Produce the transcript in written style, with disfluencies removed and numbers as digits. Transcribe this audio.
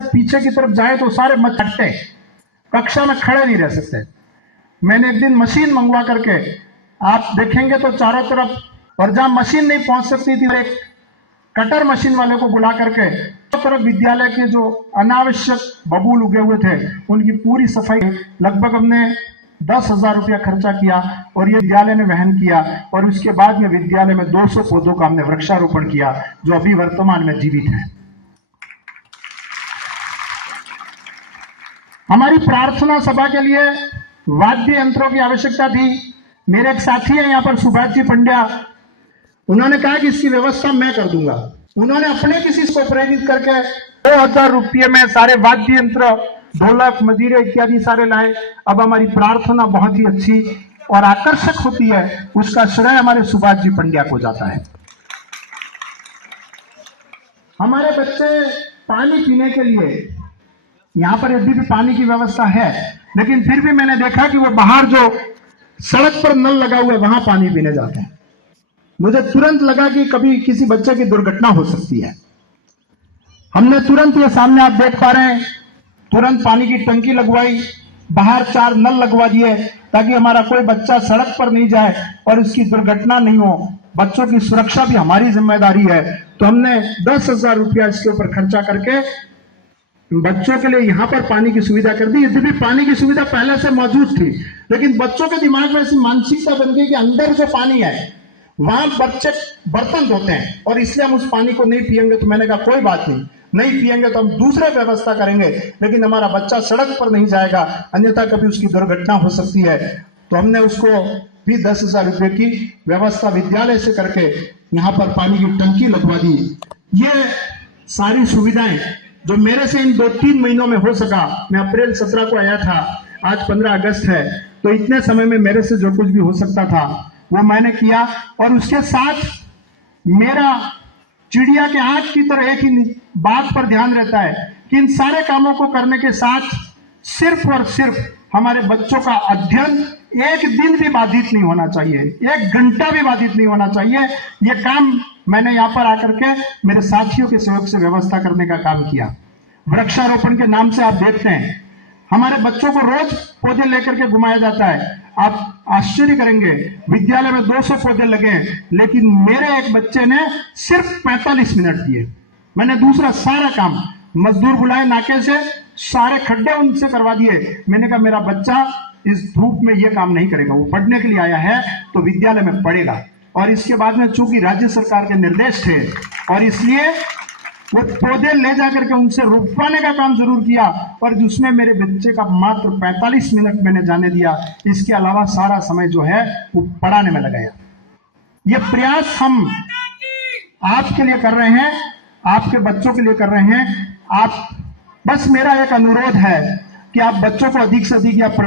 पीछे की तरफ जाए तो सारे मचट्टे कक्षा में खड़े नहीं रह सकते। मैंने एक दिन मशीन मंगवा करके, आप देखेंगे तो चारों तरफ, और जहां मशीन नहीं पहुंच सकती थी एक कटर मशीन वाले को बुला करके चारों तरफ विद्यालय के जो अनावश्यक बबूल उगे हुए थे उनकी पूरी सफाई, लगभग हमने 10,000 रुपया खर्चा किया और ये विद्यालय ने वहन किया। और उसके बाद में विद्यालय में 200 पौधों का हमने वृक्षारोपण किया जो अभी वर्तमान में जीवित है। हमारी प्रार्थना सभा के लिए वाद्य यंत्रों की आवश्यकता थी। मेरे एक साथी है यहाँ पर, सुभाष जी पंड्या, उन्होंने कहा कि इसकी व्यवस्था मैं कर दूंगा। उन्होंने अपने किसी को प्रेरित करके 2,000 रुपये में सारे वाद्य यंत्र, ढोलक, मजीरे इत्यादि सारे लाए। अब हमारी प्रार्थना बहुत ही अच्छी और आकर्षक होती है, उसका श्रेय हमारे सुभाष जी पंड्या को जाता है। हमारे बच्चे पानी पीने के लिए, यहाँ पर यदि भी पानी की व्यवस्था है, लेकिन फिर भी मैंने देखा कि वो बाहर जो सड़क पर नल लगा हुआ है वहां पानी पीने जाते हैं। मुझे तुरंत लगा कि कभी किसी बच्चे की दुर्घटना हो सकती है। हमने तुरंत, ये सामने आप देख पा रहे हैं, तुरंत पानी की टंकी लगवाई, बाहर 4 नल लगवा दिए ताकि हमारा कोई बच्चा सड़क पर नहीं जाए और इसकी दुर्घटना नहीं हो। बच्चों की सुरक्षा भी हमारी जिम्मेदारी है। तो हमने 10,000 रुपया इसके ऊपर खर्चा करके बच्चों के लिए यहाँ पर पानी की सुविधा कर दी। यदि भी पानी की सुविधा पहले से मौजूद थी, लेकिन बच्चों के दिमाग में ऐसी मानसिकता बन गई कि अंदर जो पानी है वहां बच्चे बर्तन धोते हैं और इसलिए हम उस पानी को नहीं पिएंगे। तो मैंने कहा कोई बात नहीं पिएंगे तो हम दूसरे व्यवस्था करेंगे, लेकिन हमारा बच्चा सड़क पर नहीं जाएगा, अन्यथा कभी उसकी दुर्घटना हो सकती है। तो हमने उसको भी 10,000 रुपये की व्यवस्था विद्यालय से करके यहाँ पर पानी की टंकी लगवा दी। ये सारी सुविधाएं जो मेरे से इन 2-3 महीनों में हो सका, मैं अप्रैल 17 को आया था, आज 15 अगस्त है, तो इतने समय में मेरे से जो कुछ भी हो सकता था वो मैंने किया। और उसके साथ मेरा चिड़िया के आंख की तरह एक ही बात पर ध्यान रहता है कि इन सारे कामों को करने के साथ सिर्फ और सिर्फ हमारे बच्चों का अध्ययन एक दिन भी बाधित नहीं होना चाहिए, 1 घंटा भी बाधित नहीं होना चाहिए। ये काम मैंने यहाँ पर आकर के मेरे साथियों के सहयोग से व्यवस्था करने का काम किया। वृक्षारोपण के नाम से आप देखते हैं हमारे बच्चों को रोज पौधे लेकर के घुमाया जाता है। आप आश्चर्य करेंगे, विद्यालय में 200 पौधे लगे, लेकिन मेरे एक बच्चे ने सिर्फ 45 मिनट दिए। मैंने दूसरा सारा काम, मजदूर बुलाए नाके से, सारे खड्डे उनसे करवा दिए। मैंने कहा मेरा बच्चा इस धूप में ये काम नहीं करेगा, वो पढ़ने के लिए आया है तो विद्यालय में पढ़ेगा। और इसके बाद में चूंकि राज्य सरकार के निर्देश थे और इसलिए वो पौधे ले जाकर के उनसे रोपवाने का काम जरूर किया, और जिसमें मेरे बच्चे का मात्र 45 मिनट मैंने जाने दिया। इसके अलावा सारा समय जो है वो पढ़ाने में लगाया। ये प्रयास हम आपके लिए कर रहे हैं, आपके बच्चों के लिए कर रहे हैं। आप, बस मेरा एक अनुरोध है कि आप बच्चों को अधिक से अधिक